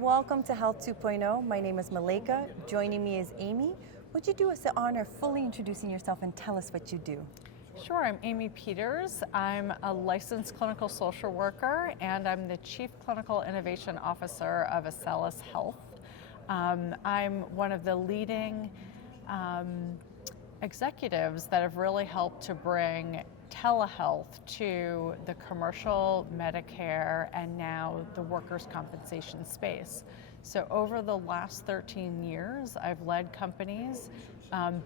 Welcome to Health 2.0. My name is Malika. Joining me is Aimee. Would you do us the honor of fully introducing yourself and tell us what you do? Sure, I'm Aimee Peters. I'm a licensed clinical social worker and I'm the Chief Clinical Innovation Officer of Ascellus Health. I'm one of the leading executives that have really helped to bring telehealth to the commercial, Medicare, and now the workers' compensation space. So over the last 13 years, I've led companies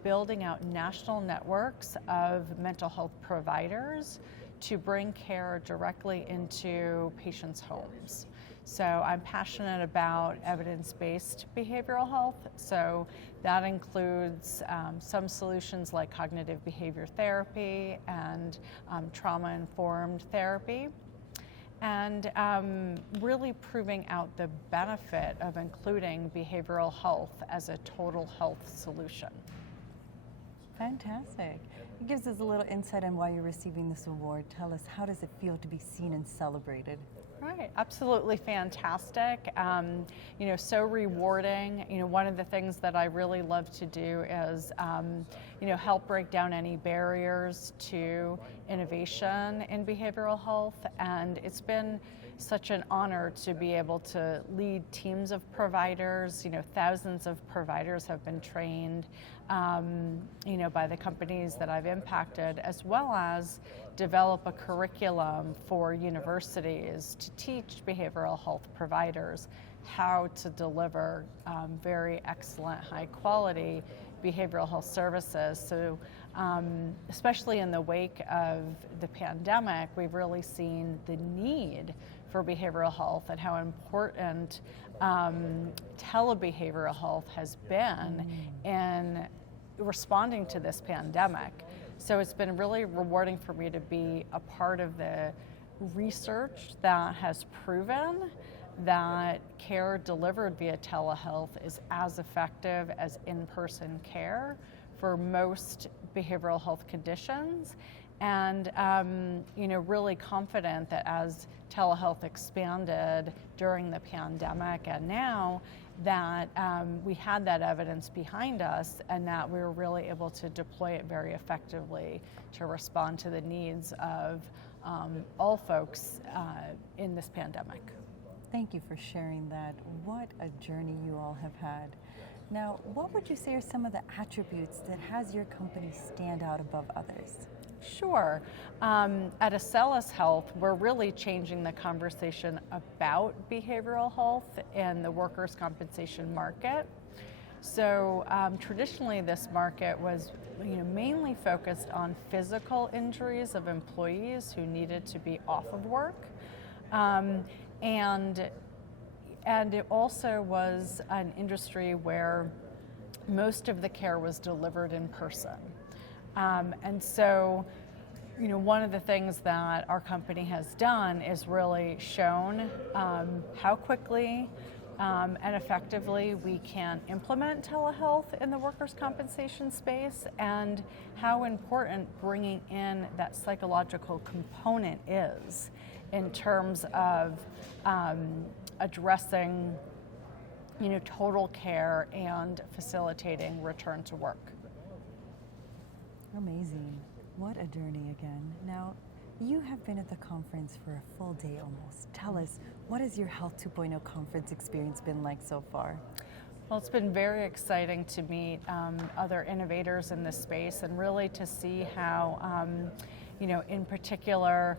building out national networks of mental health providers to bring care directly into patients' homes. So I'm passionate about evidence-based behavioral health. So that includes some solutions like cognitive behavior therapy and trauma-informed therapy. And really proving out the benefit of including behavioral health as a total health solution. Fantastic. It gives us a little insight on why you're receiving this award. Tell us, how does it feel to be seen and celebrated? Right, absolutely fantastic. So rewarding. One of the things that I really love to do is, help break down any barriers to innovation in behavioral health. And it's been such an honor to be able to lead teams of providers. Thousands of providers have been trained, by the companies that I've impacted, as well as develop a curriculum for universities to teach behavioral health providers how to deliver very excellent, high quality behavioral health services. So especially in the wake of the pandemic, we've really seen the need for behavioral health and how important telebehavioral health has been in responding to this pandemic. So it's been really rewarding for me to be a part of the research that has proven that care delivered via telehealth is as effective as in-person care for most behavioral health conditions. And really confident that as telehealth expanded during the pandemic and now, that we had that evidence behind us and that we were really able to deploy it very effectively to respond to the needs of all folks in this pandemic. Thank you for sharing that. What a journey you all have had. Now, what would you say are some of the attributes that has your company stand out above others? Sure. At Ascellus Health, we're really changing the conversation about behavioral health in the workers' compensation market. So traditionally, this market was mainly focused on physical injuries of employees who needed to be off of work. And it also was an industry where most of the care was delivered in person. And so, one of the things that our company has done is really shown how quickly and effectively we can implement telehealth in the workers' compensation space and how important bringing in that psychological component is in terms of addressing total care and facilitating return to work. Amazing. What a journey again. Now, you have been at the conference for a full day almost. Tell us, what has your Health 2.0 conference experience been like so far? Well, it's been very exciting to meet other innovators in this space and really to see how, in particular,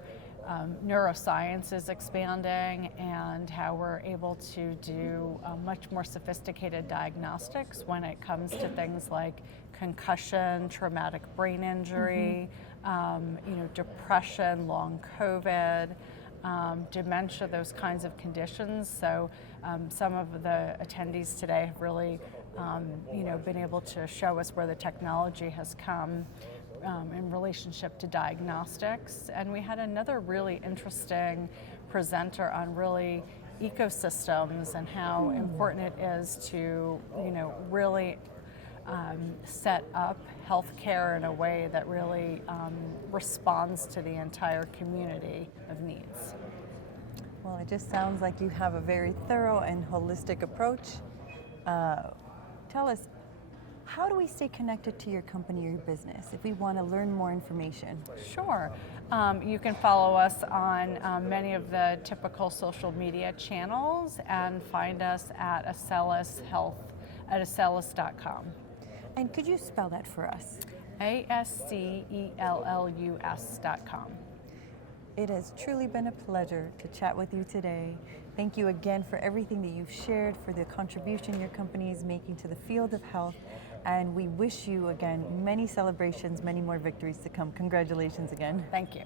neuroscience is expanding and how we're able to do much more sophisticated diagnostics when it comes to things like concussion, traumatic brain injury, depression, long COVID, dementia, those kinds of conditions. So some of the attendees today have really been able to show us where the technology has come in relationship to diagnostics. And we had another really interesting presenter on really ecosystems and how important it is to, really set up healthcare in a way that really responds to the entire community of needs. Well, It just sounds like you have a very thorough and holistic approach. Tell us, how do we stay connected to your company or your business if we want to learn more information? Sure. You can follow us on many of the typical social media channels and find us at Ascellus Health at ascellus.com. And could you spell that for us? ASCELLUS.com. It has truly been a pleasure to chat with you today. Thank you again for everything that you've shared, for the contribution your company is making to the field of health. And we wish you, again, many celebrations, many more victories to come. Congratulations again. Thank you.